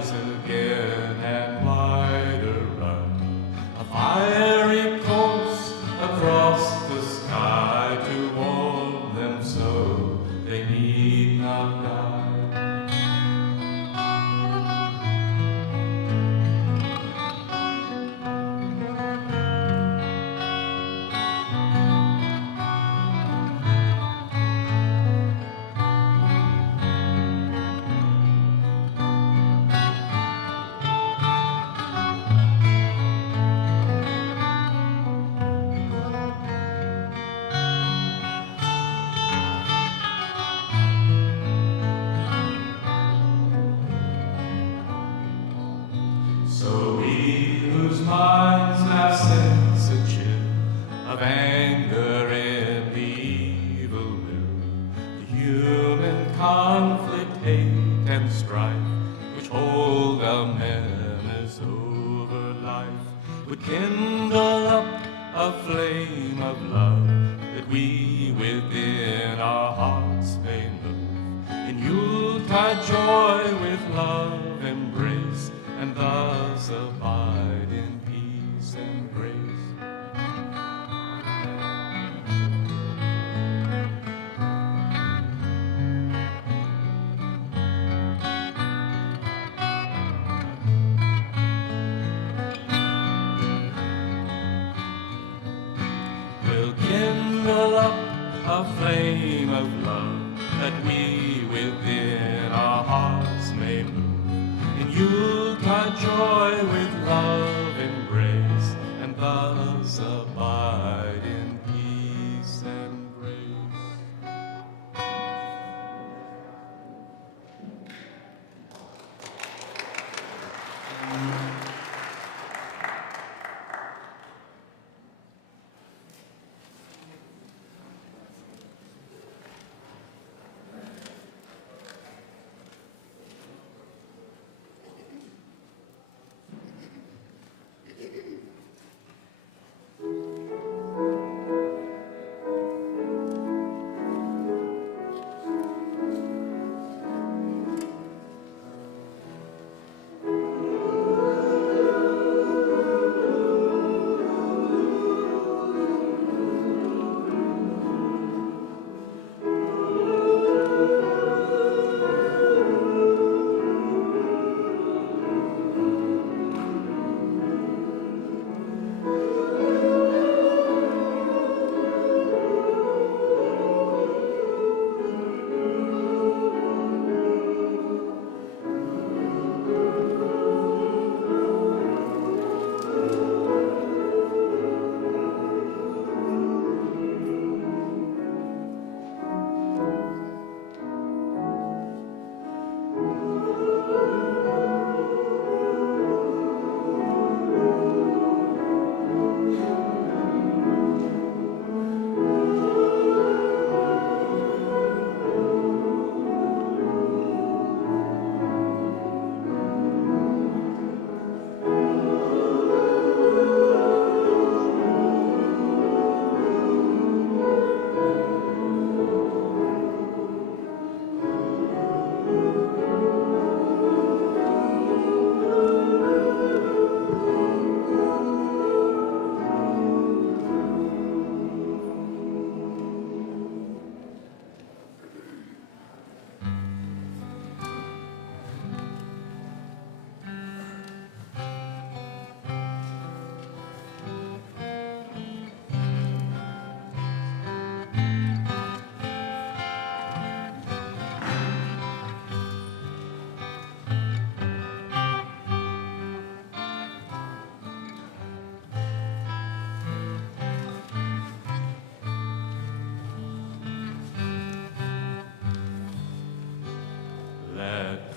rise again and wider run, a fiery course across the sky to warm them so they need not die. So we whose minds now sense a chill of anger and evil will, the human conflict, hate, and strife, which hold our menace over life, would kindle up a flame of love that we within our hearts may move. In Yuletide joy with love embrace, and thus abide in peace and grace. We'll kindle up a flame of love that we within our hearts may move. In Yuletide joy with love embrace, and thus abide in peace and grace.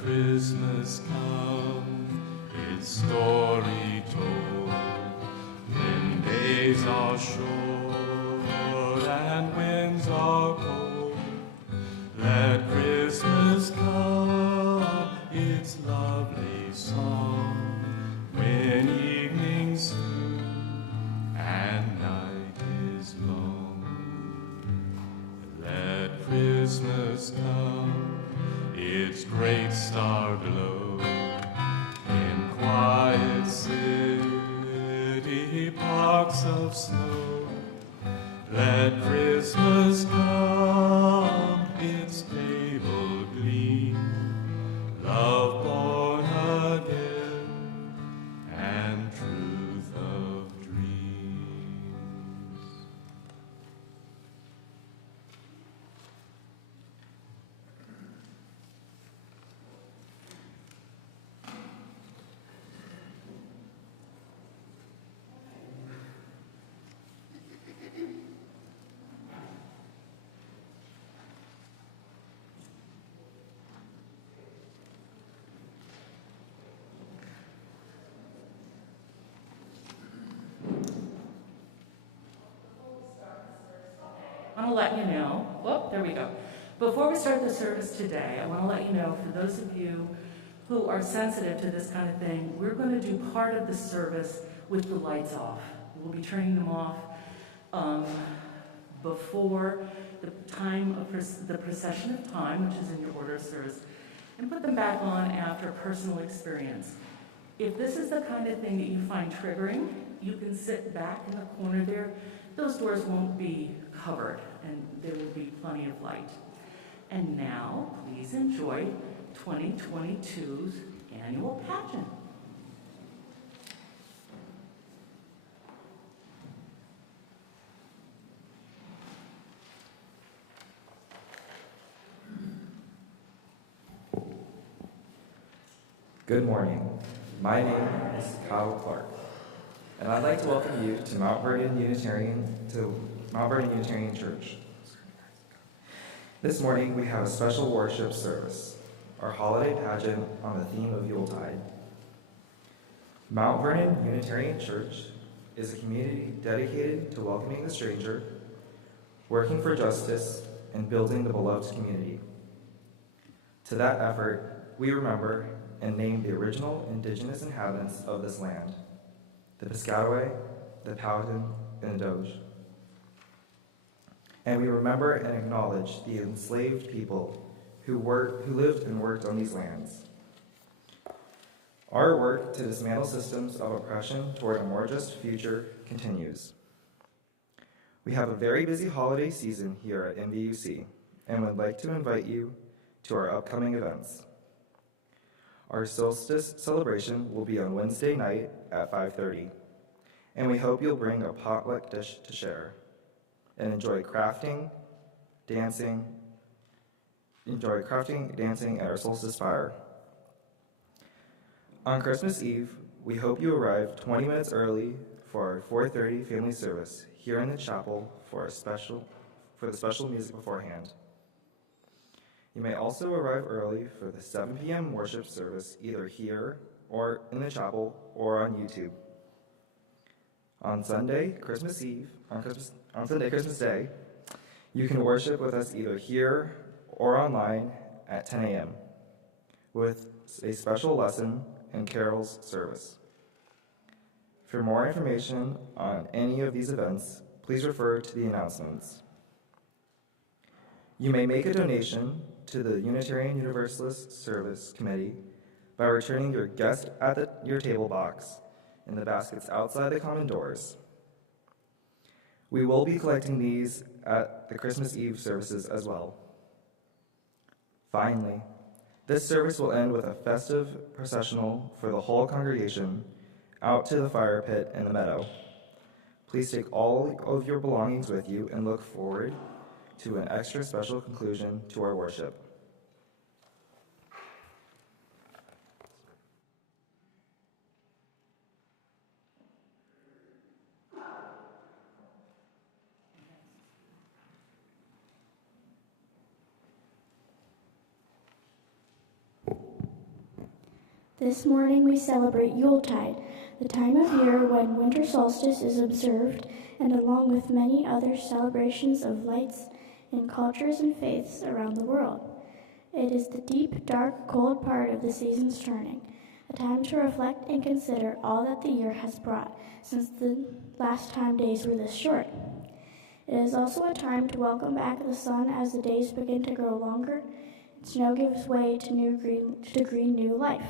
Christmas come, its story told, when days are short and winds are cold. Let Christmas come, its lovely song, when evening soon and night is long. Let Christmas come, its great star glow, drops of snow. Let Christmas come, its table gleam, love born again, and truth of dreams. I want to let you know, there we go. Before we start the service today, I want to let you know, for those of you who are sensitive to this kind of thing, we're going to do part of the service with the lights off. We'll be turning them off before the time of the procession of time, which is in your order of service, and put them back on after personal experience. If this is the kind of thing that you find triggering, you can sit back in the corner there. Those doors won't be covered, and there will be plenty of light. And now, please enjoy 2022's annual pageant. Good morning. My name is Kyle Clark, and I'd like to welcome you to Mount Vernon Unitarian Church. This morning we have a special worship service, our holiday pageant on the theme of Yuletide. Mount Vernon Unitarian Church is a community dedicated to welcoming the stranger, working for justice, and building the beloved community. To that effort, we remember and name the original indigenous inhabitants of this land, the Piscataway, the Powhatan, and the Doge. And we remember and acknowledge the enslaved people who lived and worked on these lands. Our work to dismantle systems of oppression toward a more just future continues. We have a very busy holiday season here at MVUC and would like to invite you to our upcoming events. Our solstice celebration will be on Wednesday night at 5:30, and we hope you'll bring a potluck dish to share and enjoy crafting, dancing, and our solstice fire. On Christmas Eve, we hope you arrive 20 minutes early for our 4:30 family service here in the chapel for the special music beforehand. You may also arrive early for the 7 p.m. worship service either here or in the chapel or on YouTube. On Sunday, Christmas Day, you can worship with us either here or online at 10 a.m. with a special lesson and carols service. For more information on any of these events, please refer to the announcements. You may make a donation to the Unitarian Universalist Service Committee by returning your guest at your table box in the baskets outside the common doors. We will be collecting these at the Christmas Eve services as well. Finally, this service will end with a festive processional for the whole congregation out to the fire pit in the meadow. Please take all of your belongings with you and look forward to an extra special conclusion to our worship. This morning we celebrate Yuletide, the time of year when winter solstice is observed, and along with many other celebrations of lights in cultures and faiths around the world. It is the deep, dark, cold part of the season's turning, a time to reflect and consider all that the year has brought since the last time days were this short. It is also a time to welcome back the sun as the days begin to grow longer and snow gives way to green new life.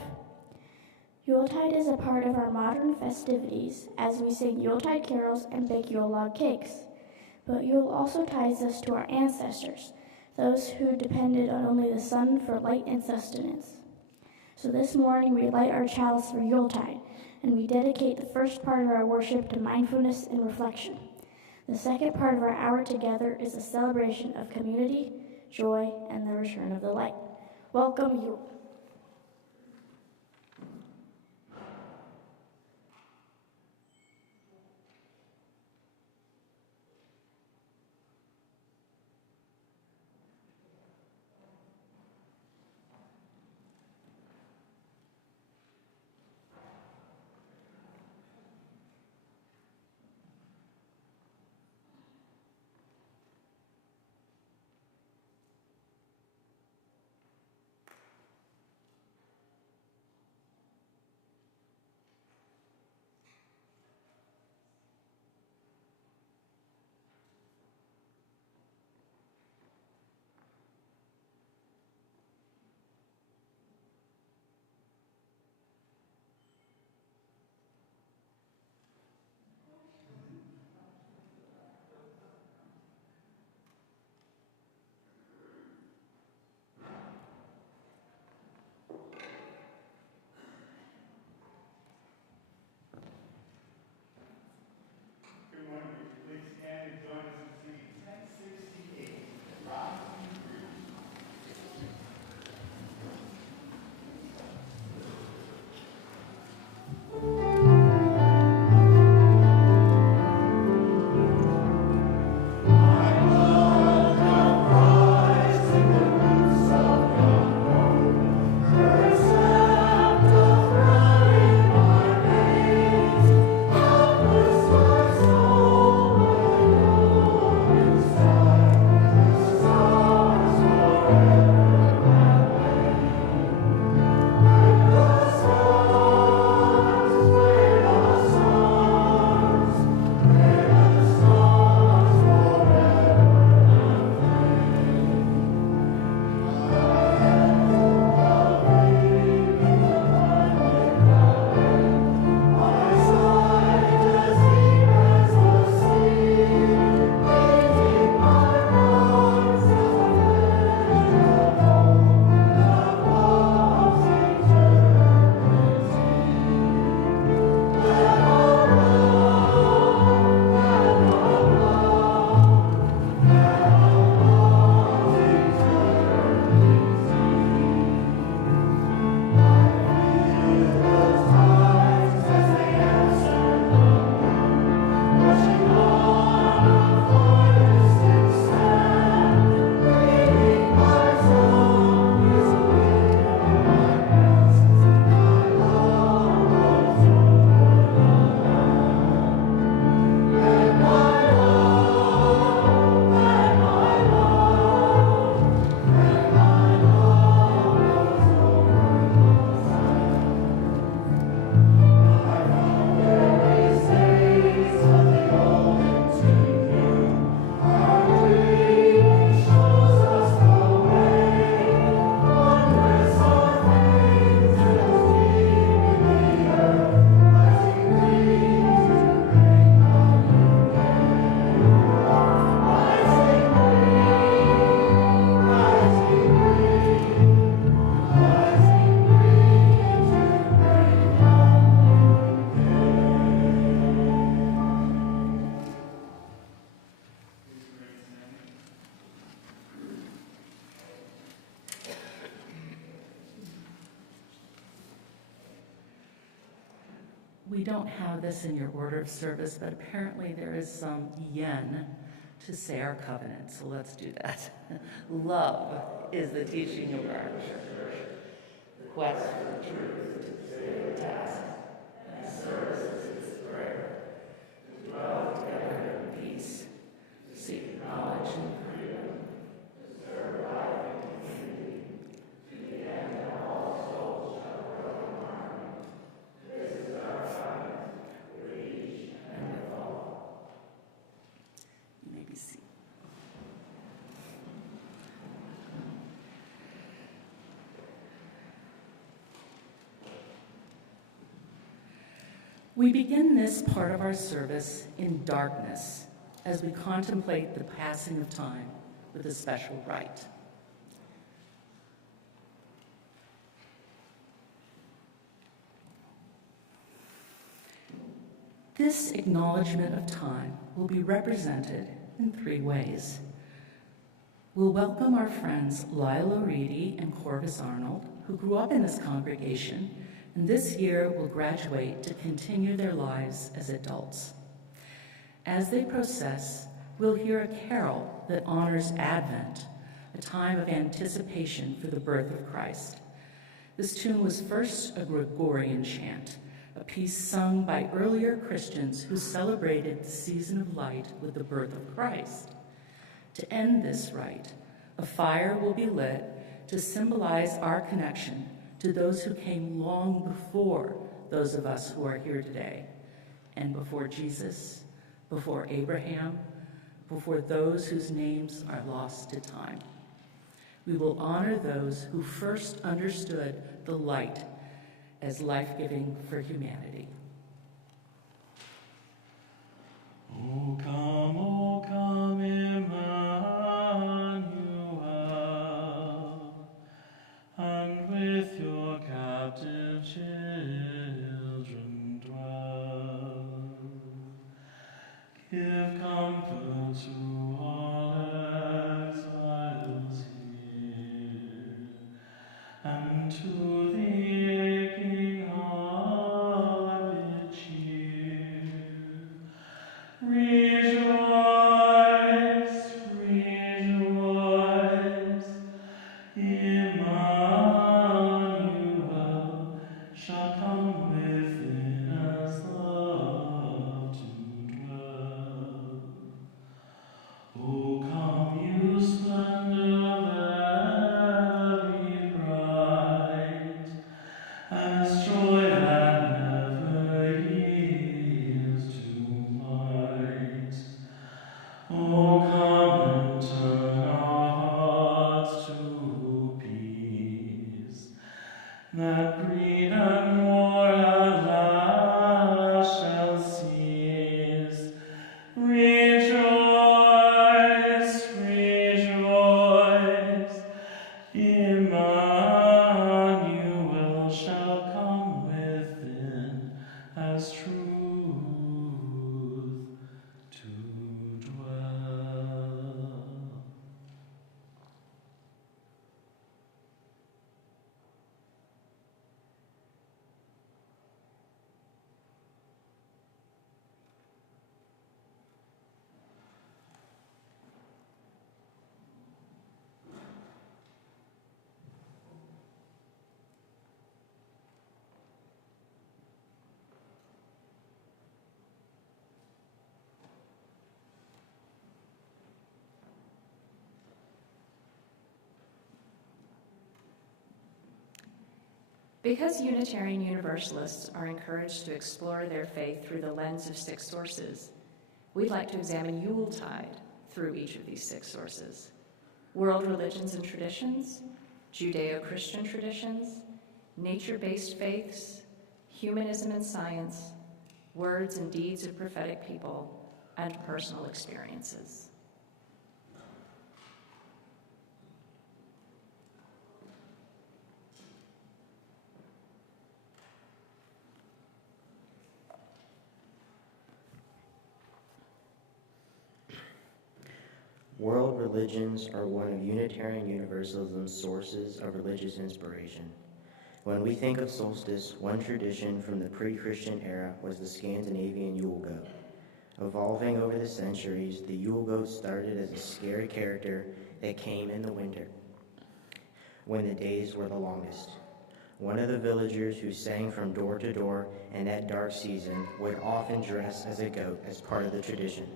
Yuletide is a part of our modern festivities as we sing Yuletide carols and bake Yule log cakes. But Yule also ties us to our ancestors, those who depended on only the sun for light and sustenance. So this morning we light our chalice for Yuletide, and we dedicate the first part of our worship to mindfulness and reflection. The second part of our hour together is a celebration of community, joy, and the return of the light. Welcome, Yule. We don't have this in your order of service, but apparently there is some yen to say our covenant, so let's do that. Love is the teaching of our church. The quest for truth is the task, and service is its prayer. To dwell together in peace, to seek knowledge and freedom, to serve life and community, to the end that all souls shall grow in harmony. This is our covenant with each and with all. You may be seated. We begin this part of our service in darkness as we contemplate the passing of time with a special rite. This acknowledgement of time will be represented in 3 ways. We'll welcome our friends Lila Reedy and Corvus Arnold, who grew up in this congregation, and this year will graduate to continue their lives as adults. As they process, we'll hear a carol that honors Advent, a time of anticipation for the birth of Christ. This tune was first a Gregorian chant, a piece sung by earlier Christians who celebrated the season of light with the birth of Christ. To end this rite, a fire will be lit to symbolize our connection to those who came long before those of us who are here today, and before Jesus, before Abraham, before those whose names are lost to time. We will honor those who first understood the light as life-giving for humanity. O come, Emmanuel, and with your captive children dwell. Give comfort to all exiles here, and to the aching heart bid cheer. Rejoice, rejoice, Emmanuel shall come within us love to dwell. O come, you splendor very bright, as joy that never yields to light. O come and turn our hearts to peace, that greed and war at last shall cease. Rejoice, rejoice, Emmanuel shall come within as truth to dwell. Because Unitarian Universalists are encouraged to explore their faith through the lens of 6 sources, we'd like to examine Yuletide through each of these 6 sources: world religions and traditions, Judeo-Christian traditions, nature-based faiths, humanism and science, words and deeds of prophetic people, and personal experiences. World religions are one of Unitarian Universalism's sources of religious inspiration. When we think of solstice, one tradition from the pre-Christian era was the Scandinavian Yule goat. Evolving over the centuries, the Yule goat started as a scary character that came in the winter, when the days were the longest. One of the villagers who sang from door to door in that dark season would often dress as a goat as part of the tradition.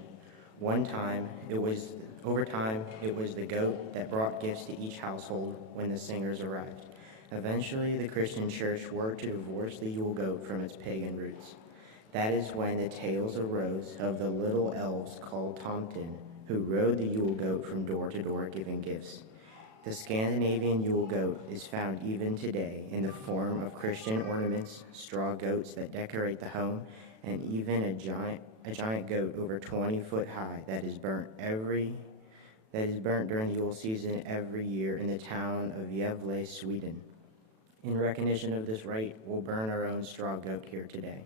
Over time, it was the goat that brought gifts to each household when the singers arrived. Eventually, the Christian church worked to divorce the Yule goat from its pagan roots. That is when the tales arose of the little elves called Tomten, who rode the Yule goat from door to door giving gifts. The Scandinavian Yule goat is found even today in the form of Christian ornaments, straw goats that decorate the home, and even a giant goat over 20 foot high that is burnt during the Yule season every year in the town of Gävle, Sweden. In recognition of this rite, we'll burn our own straw goat here today.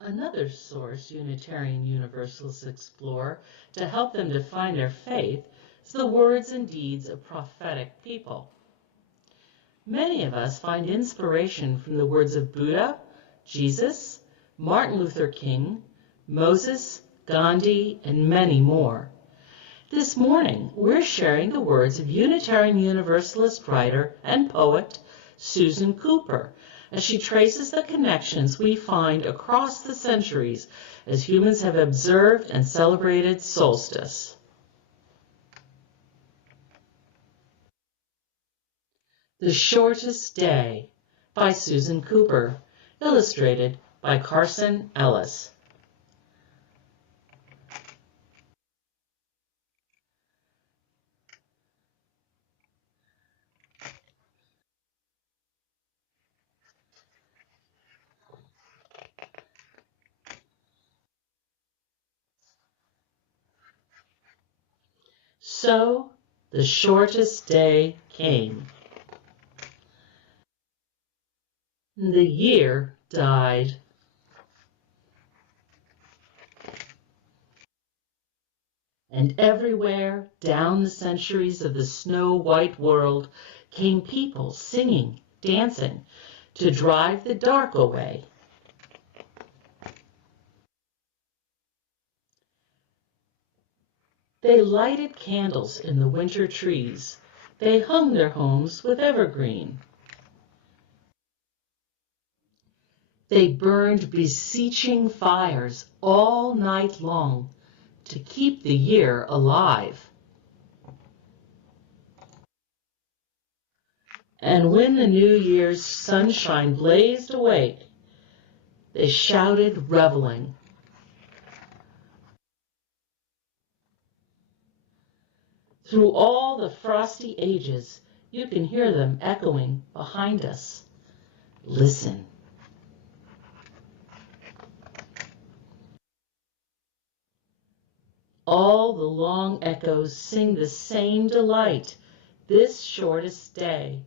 Another source Unitarian Universalists explore to help them define their faith is the words and deeds of prophetic people. Many of us find inspiration from the words of Buddha, Jesus, Martin Luther King, Moses, Gandhi, and many more. This morning, we're sharing the words of Unitarian Universalist writer and poet Susan Cooper, as she traces the connections we find across the centuries as humans have observed and celebrated solstice. The Shortest Day by Susan Cooper, illustrated by Carson Ellis. So the shortest day came. The year died. And everywhere down the centuries of the snow-white world came people singing, dancing, to drive the dark away. They lighted candles in the winter trees. They hung their homes with evergreen. They burned beseeching fires all night long to keep the year alive. And when the New Year's sunshine blazed awake, they shouted, reveling. Through all the frosty ages, you can hear them echoing behind us. Listen. All the long echoes sing the same delight, this shortest day,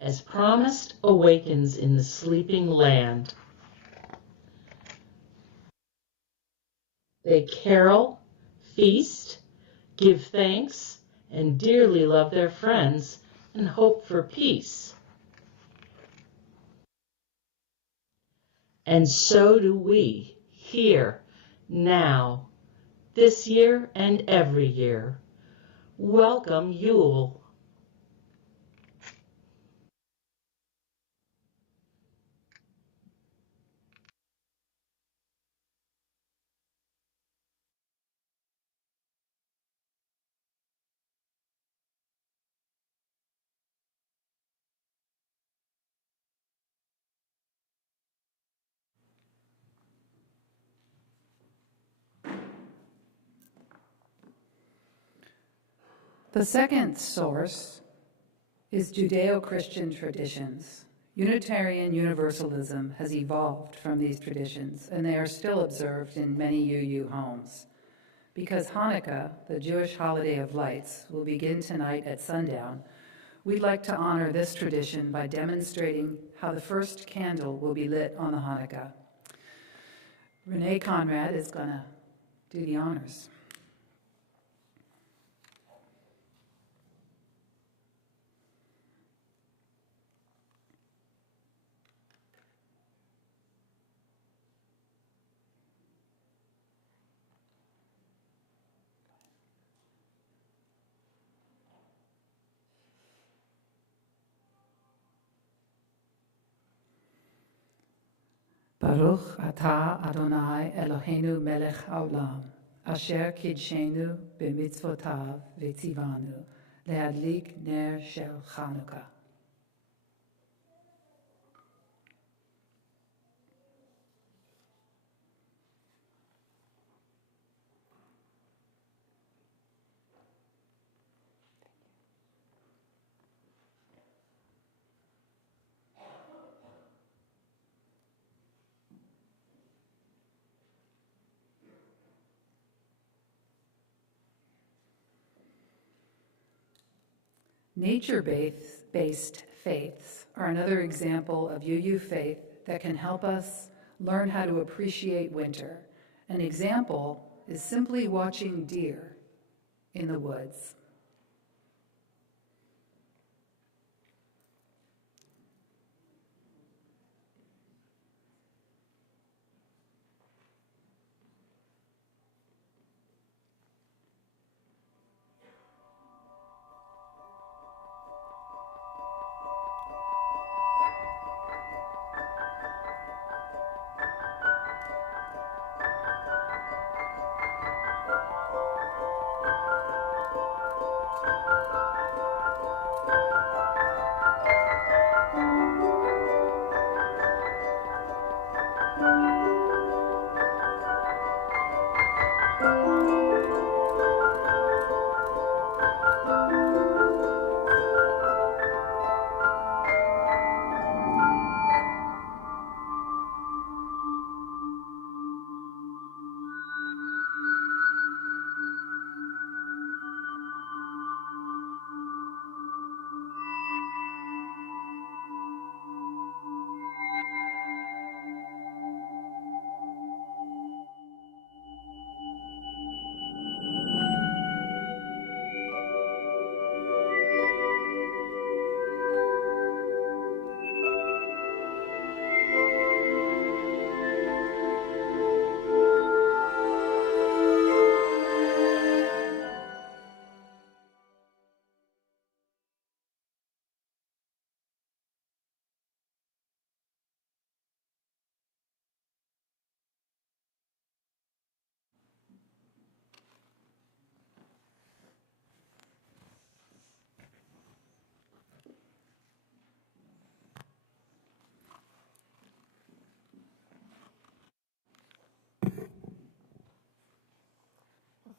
as promised awakens in the sleeping land. They carol, feast, give thanks, and dearly love their friends and hope for peace. And so do we, here, now, this year and every year. Welcome Yule. The second source is Judeo-Christian traditions. Unitarian Universalism has evolved from these traditions, and they are still observed in many UU homes. Because Hanukkah, the Jewish holiday of lights, will begin tonight at sundown, we'd like to honor this tradition by demonstrating how the first candle will be lit on the Hanukkah. Renee Conrad is going to do the honors. Baruch atah Adonai Eloheinu melech haolam, asher kidshenu b'mitzvotav v'tzivanu, leadlik ner shel Chanukah. Nature-based faiths are another example of UU faith that can help us learn how to appreciate winter. An example is simply watching deer in the woods.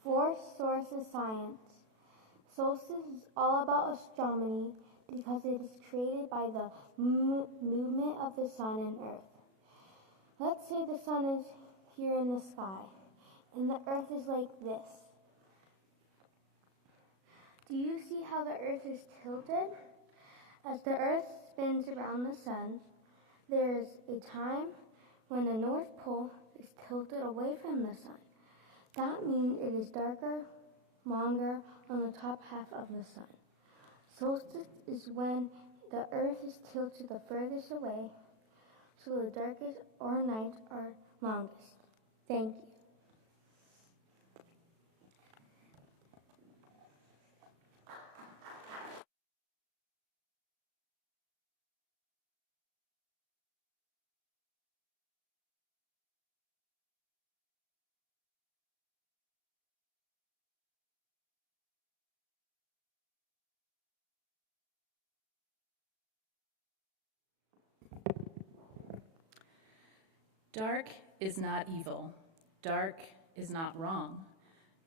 Fourth source is science. Solstice is all about astronomy because it is created by the movement of the sun and earth. Let's say the sun is here in the sky and the earth is like this. Do you see how the earth is tilted? As the earth spins around the sun, there is a time when the North Pole is tilted away from the sun. That means it is darker, longer on the top half of the sun. Solstice is when the earth is tilted the furthest away, so the darkest or nights are longest. Thank you. Dark is not evil. Dark is not wrong.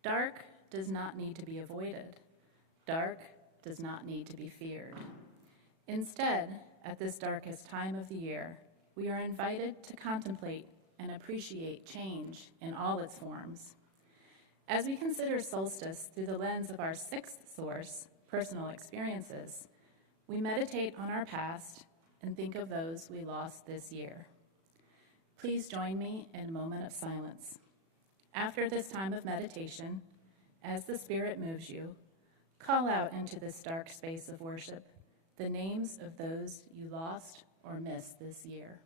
Dark does not need to be avoided. Dark does not need to be feared. Instead, at this darkest time of the year, we are invited to contemplate and appreciate change in all its forms. As we consider solstice through the lens of our sixth source, personal experiences, we meditate on our past and think of those we lost this year. Please join me in a moment of silence. After this time of meditation, as the Spirit moves you, call out into this dark space of worship the names of those you lost or missed this year.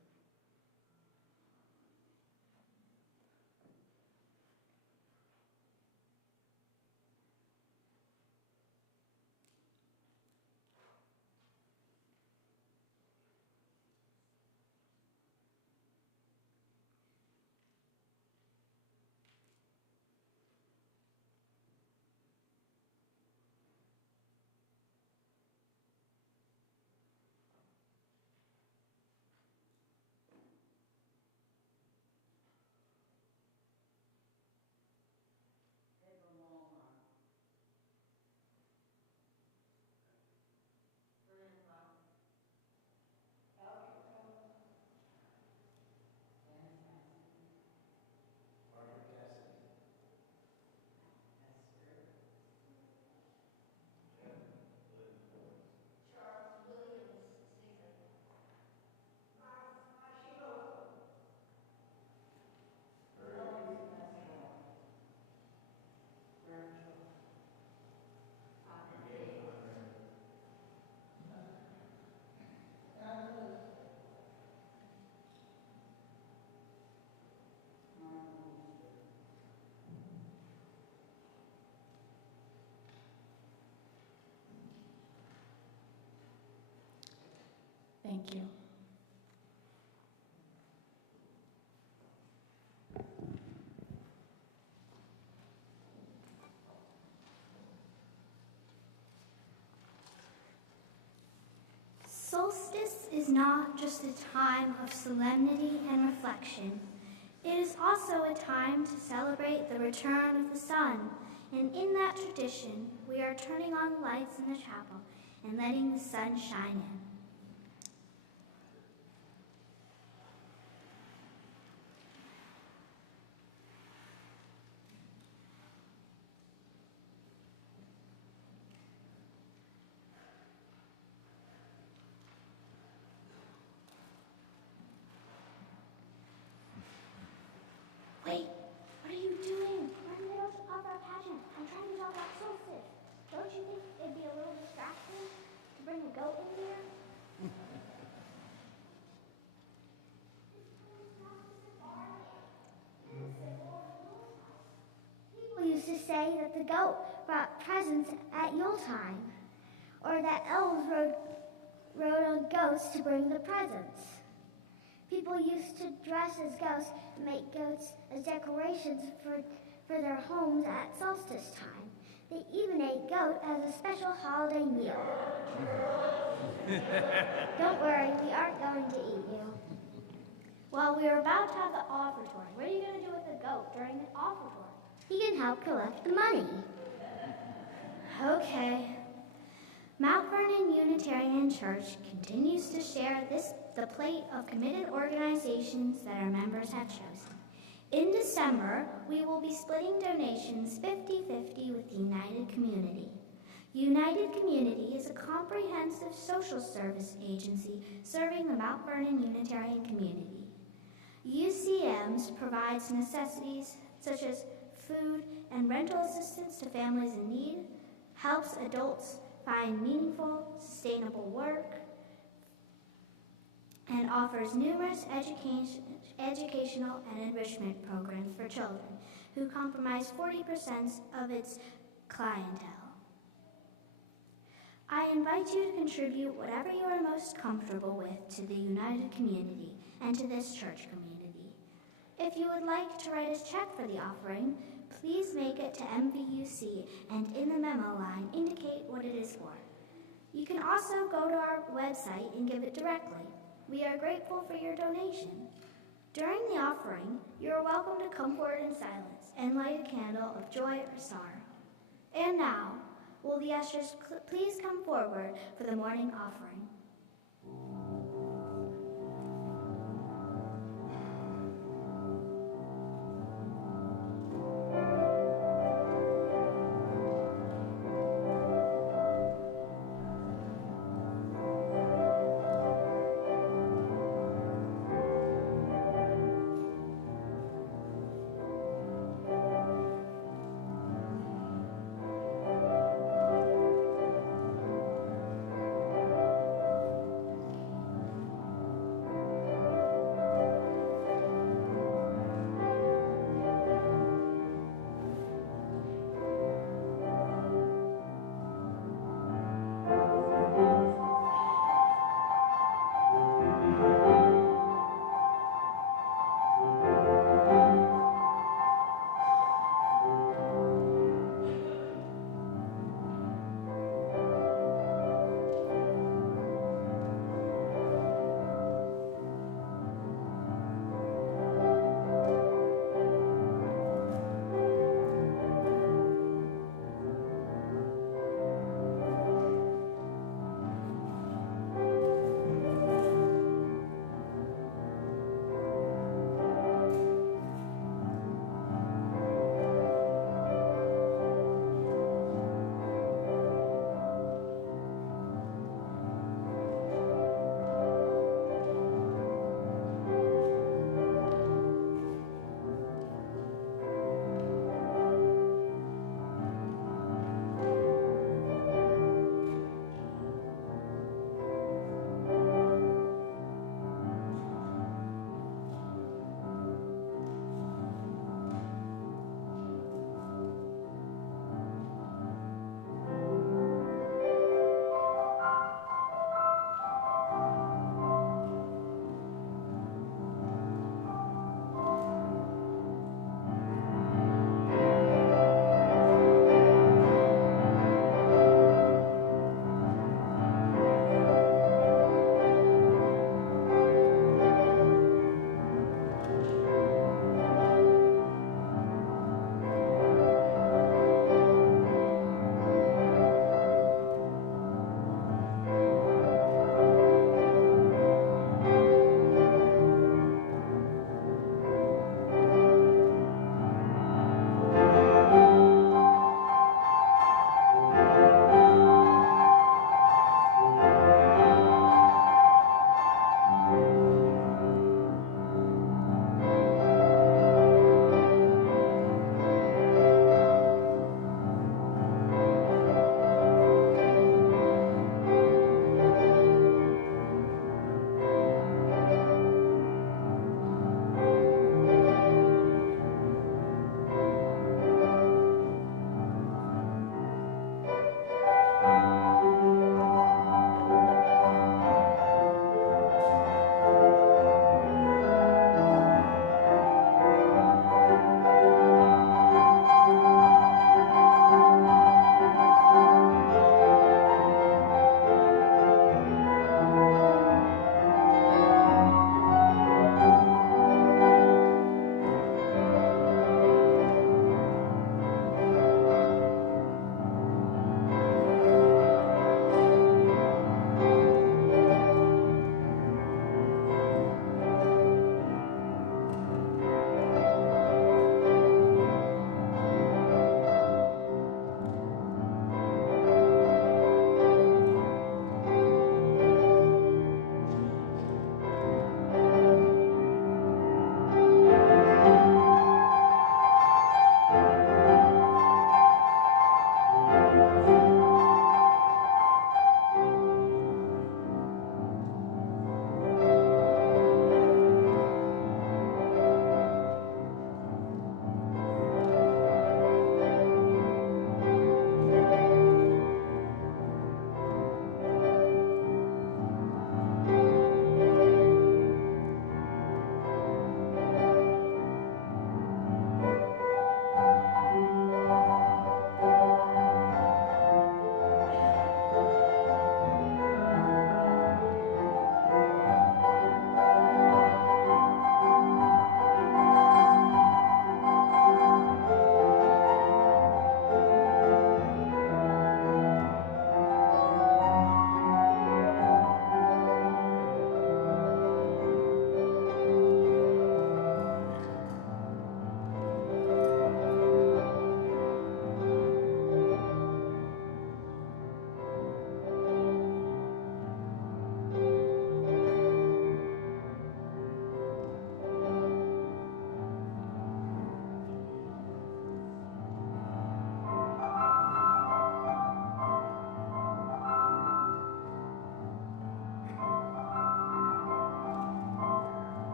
Thank you. Solstice is not just a time of solemnity and reflection. It is also a time to celebrate the return of the sun. And in that tradition, we are turning on the lights in the chapel and letting the sun shine in. Wait, what are you doing? We're in the middle of our pageant. I'm trying to talk about solstice. Don't you think it'd be a little distracting to bring a goat in here? People used to say that the goat brought presents at Yuletide, or that elves rode on goats to bring the presents. People used to dress as ghosts and make goats as decorations for their homes at solstice time. They even ate goat as a special holiday meal. Don't worry, we aren't going to eat you. Well, we are about to have the offertory. What are you going to do with the goat during the offertory? He can help collect the money. Okay. Mount Vernon Unitarian Church continues to share the plate of committed organizations that our members have chosen. In December, we will be splitting donations 50-50 with the United Community. United Community is a comprehensive social service agency serving the Mount Vernon Unitarian community. UCMs provides necessities such as food and rental assistance to families in need, helps adults find meaningful, sustainable work, and offers numerous educational and enrichment programs for children who comprise 40% of its clientele. I invite you to contribute whatever you are most comfortable with to the United Community and to this church community. If you would like to write a check for the offering, please make it to MVUC and in the memo line indicate what it is for. You can also go to our website and give it directly. We are grateful for your donation. During the offering, you are welcome to come forward in silence and light a candle of joy or sorrow. And now, will the ushers please come forward for the morning offering?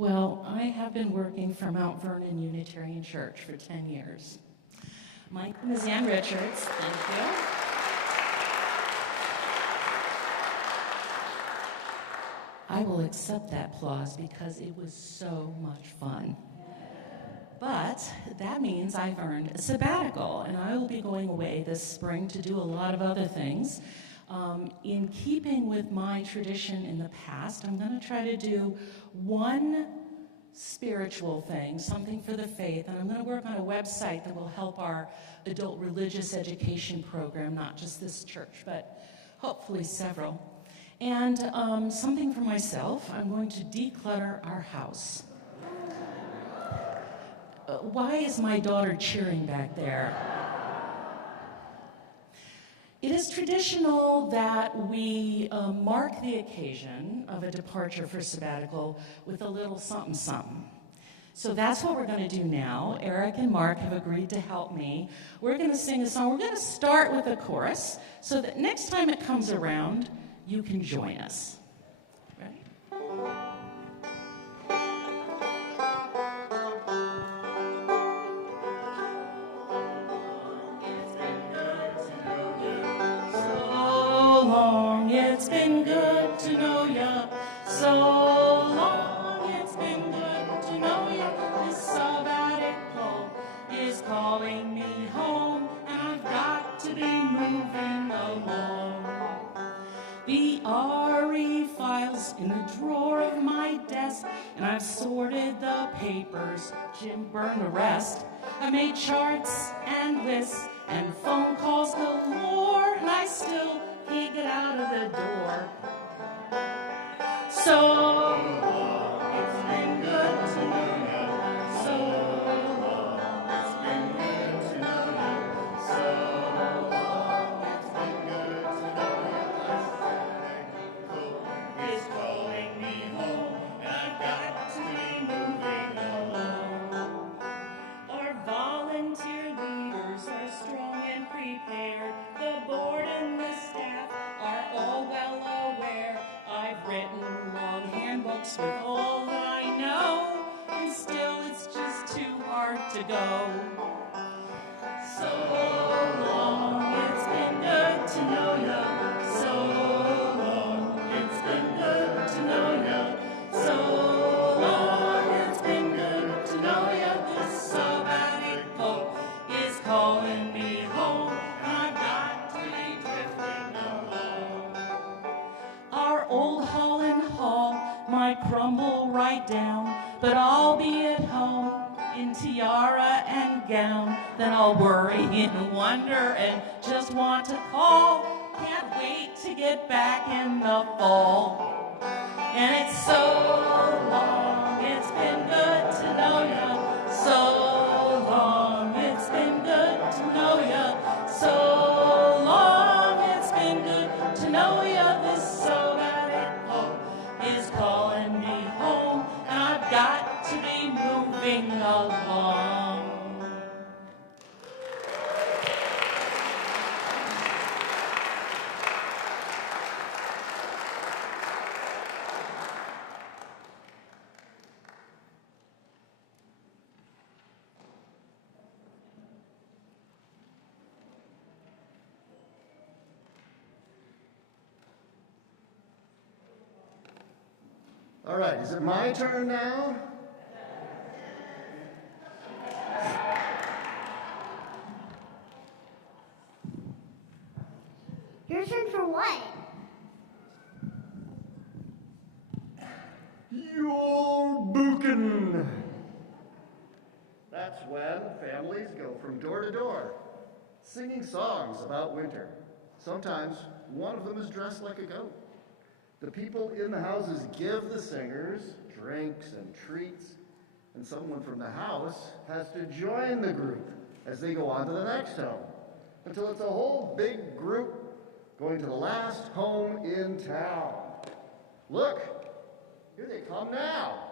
Well, I have been working for Mount Vernon Unitarian Church for 10 years. My name is Ann Richards. Thank you. I will accept that applause because it was so much fun. But that means I've earned a sabbatical, and I will be going away this spring to do a lot of other things. In keeping with my tradition in the past, I'm going to try to do one spiritual thing, something for the faith, and I'm going to work on a website that will help our adult religious education program, not just this church, but hopefully several. And something for myself, I'm going to declutter our house. Why is my daughter cheering back there? It is traditional that we mark the occasion of a departure for sabbatical with a little something something. So that's what we're going to do now. Eric and Mark have agreed to help me. We're going to sing a song. We're going to start with a chorus so that next time it comes around, you can join us. Ready? It's been good to know ya. So long, it's been good to know ya. This sabbatical is calling me home, and I've got to be moving along. The RE files in the drawer of my desk, and I've sorted the papers. Jim burned the rest. I made charts and lists and phone calls galore, and I still can't get out of the door. So long, it's been good to know you. So long, it's been good to know you. So long, it's been good to know you. It's calling me home, and I've got to be moving along. Our volunteer leaders are strong and prepared. The board and the staff are all well aware. I've written long handbooks with all that I know, and still it's just too hard to go. So long, it's been good to know ya. So long, it's been good to know ya. So long, it's been good to know ya. This sabbatical is calling me home, and I've got to be drifting along. Our old hall and hall might crumble right down, but I'll be at home in tiara and gown. Then I'll worry and wonder and just want to call. Can't wait to get back in the fall. And it's so long, it's been good to know ya. So long, it's been good to know ya. So long, it's been good to know ya. This sabbatical is calling me home, and I've got to be moving along. All right, is it my turn now? Your turn for what? Yule Buchan. That's when families go from door to door, singing songs about winter. Sometimes one of them is dressed like a goat. The people in the houses give the singers drinks and treats, and someone from the house has to join the group as they go on to the next home, until it's a whole big group going to the last home in town. Look, here they come now.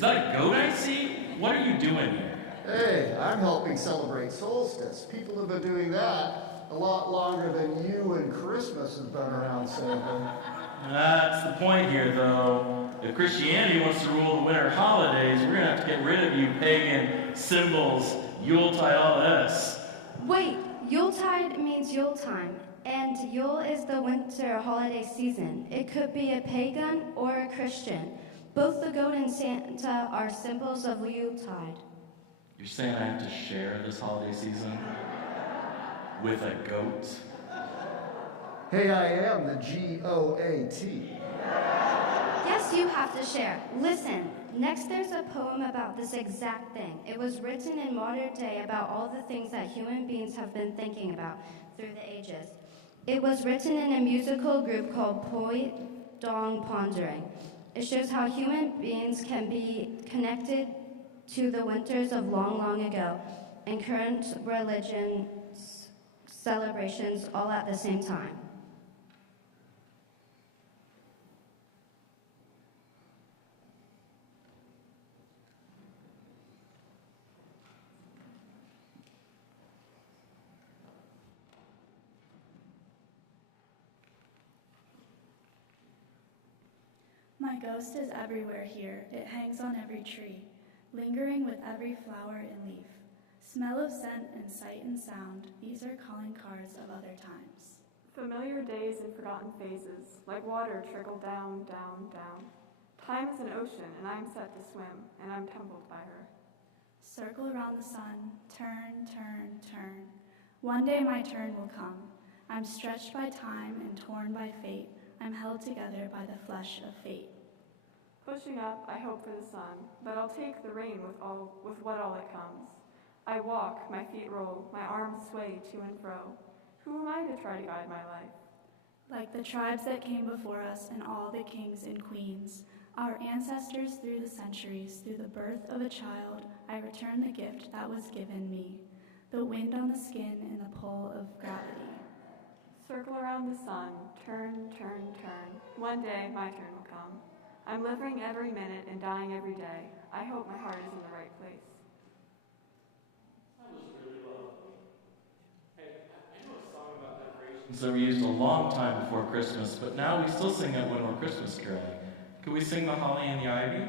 Is that a goat I see? What are you doing here? Hey, I'm helping celebrate solstice. People have been doing that a lot longer than you and Christmas has been around, Santa. That's the point here, though. If Christianity wants to rule the winter holidays, we're going to have to get rid of you pagan symbols, Yuletide, all this. Wait, Yuletide means Yule time, and Yule is the winter holiday season. It could be a pagan or a Christian. Both the goat and Santa are symbols of Yuletide. You're saying I have to share this holiday season with a goat? Hey, I am the G-O-A-T. Yes, you have to share. Listen, next there's a poem about this exact thing. It was written in modern day about all the things that human beings have been thinking about through the ages. It was written in a musical group called Poi Dong Pondering. It shows how human beings can be connected to the winters of long, long ago and current religion celebrations all at the same time. My ghost is everywhere here. It hangs on every tree, lingering with every flower and leaf. Smell of scent and sight and sound, these are calling cards of other times. Familiar days and forgotten phases, like water trickle down, down, down. Time is an ocean, and I'm set to swim, and I'm tumbled by her. Circle around the sun, turn, turn, turn. One day my turn will come. I'm stretched by time and torn by fate. I'm held together by the flesh of fate. Pushing up, I hope for the sun, but I'll take the rain with what all it comes. I walk, my feet roll, my arms sway to and fro. Who am I to try to guide my life? Like the tribes that came before us and all the kings and queens, our ancestors through the centuries, through the birth of a child, I return the gift that was given me, the wind on the skin and the pull of gravity. Circle around the sun, turn, turn, turn. One day, my turn will come. I'm living every minute and dying every day. I hope my heart is in the right place. That was really lovely. Hey, I know a song about decorations that we used a long time before Christmas, but now we still sing it when we're Christmas caroling. Could we sing the holly and the ivy?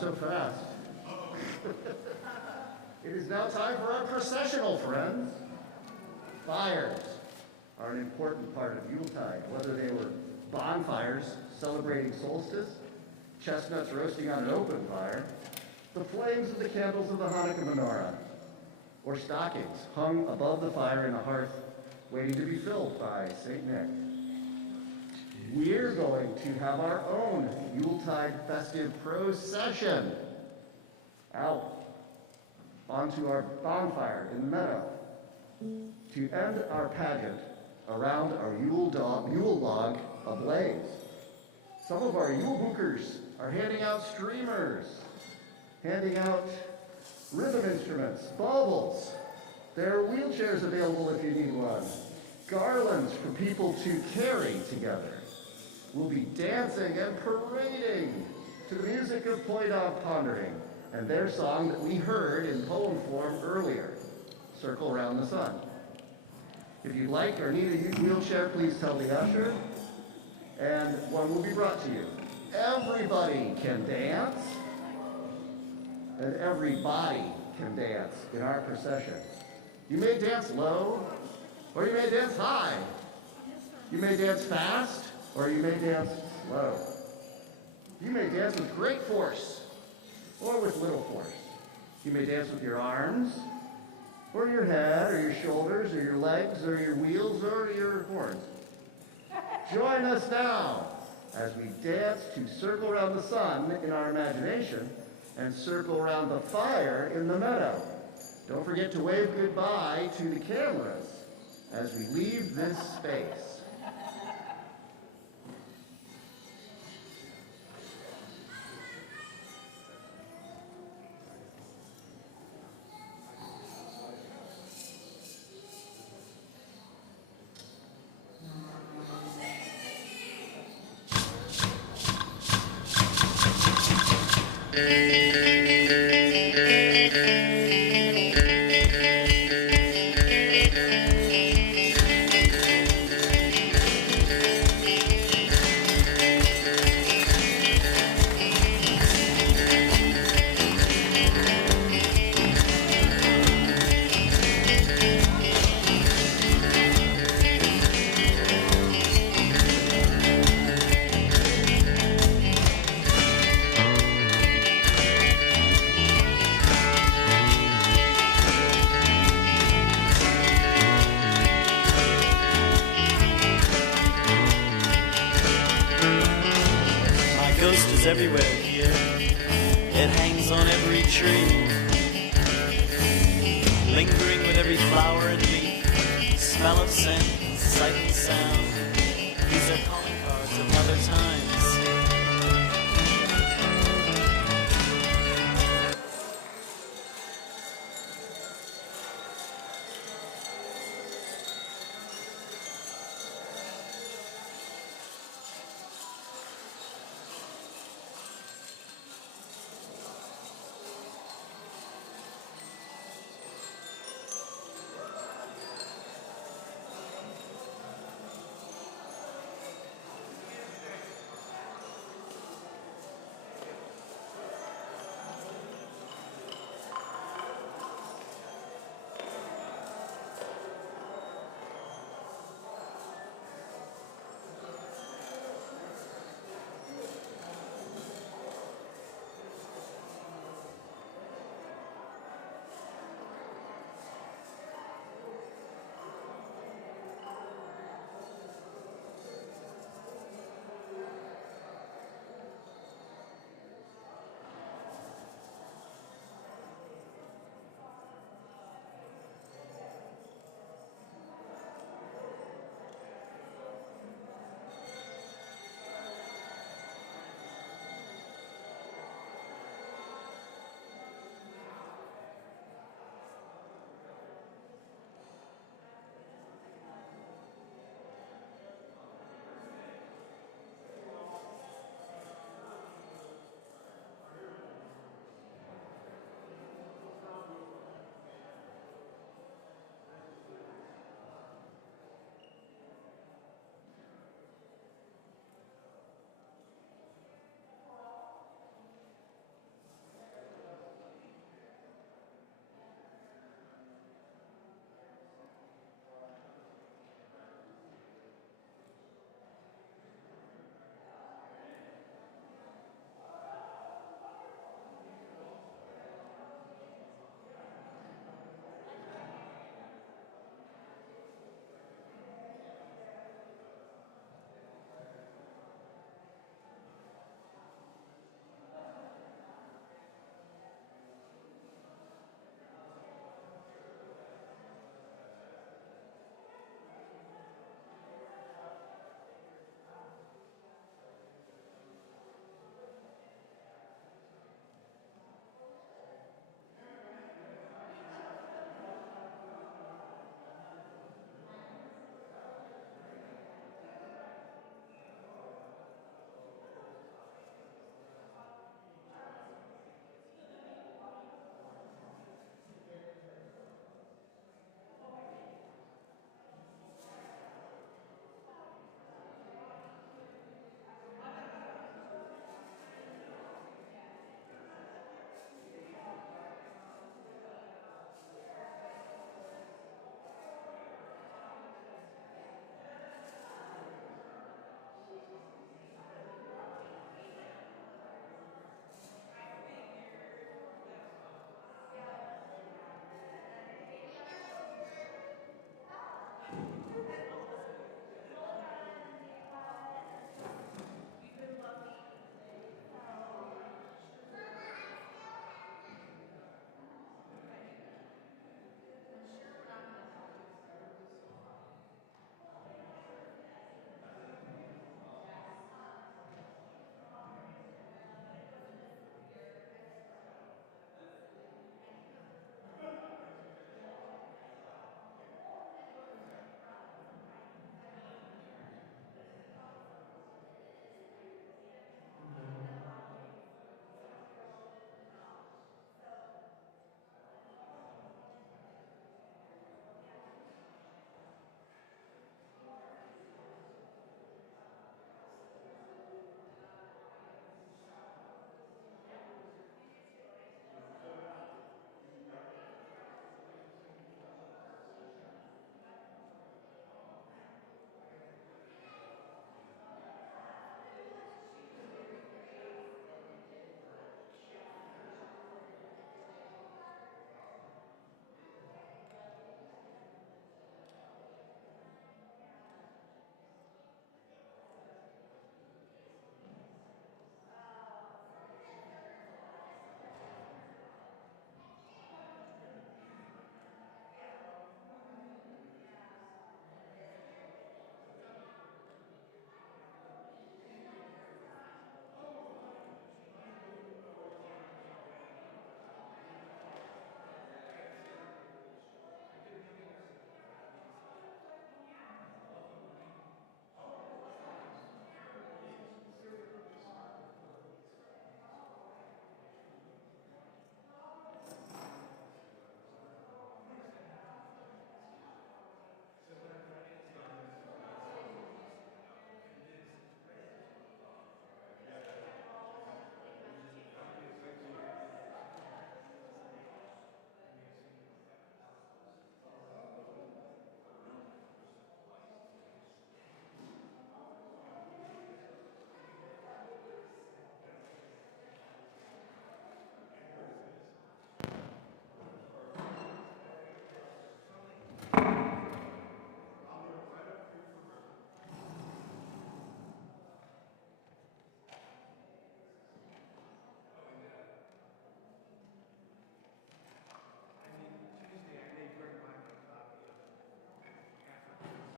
So fast. It is now time for our processional, friends. Fires are an important part of Yuletide, whether they were bonfires celebrating solstice, chestnuts roasting on an open fire, the flames of the candles of the Hanukkah menorah, or stockings hung above the fire in a hearth waiting to be filled by St. Nick. We're going to have our own Yuletide festive procession out onto our bonfire in the meadow to end our pageant around our Yule log ablaze. Some of our Yule bookers are handing out streamers, handing out rhythm instruments, baubles. There are wheelchairs available if you need one. Garlands for people to carry together. We'll be dancing and parading to the music of Poydog Pondering and their song that we heard in poem form earlier, Circle Around the Sun. If you'd like or need a wheelchair, please tell the usher, and one will be brought to you. Everybody can dance, and everybody can dance in our procession. You may dance low, or you may dance high. You may dance fast, or you may dance slow. You may dance with great force, or with little force. You may dance with your arms, or your head, or your shoulders, or your legs, or your wheels, or your horns. Join us now as we dance to Circle Around the Sun in our imagination and circle around the fire in the meadow. Don't forget to wave goodbye to the cameras as we leave this space. Everywhere here, it hangs on every tree, lingering with every flower and leaf, smell of scent, sight and sound. These are calling cards of other times.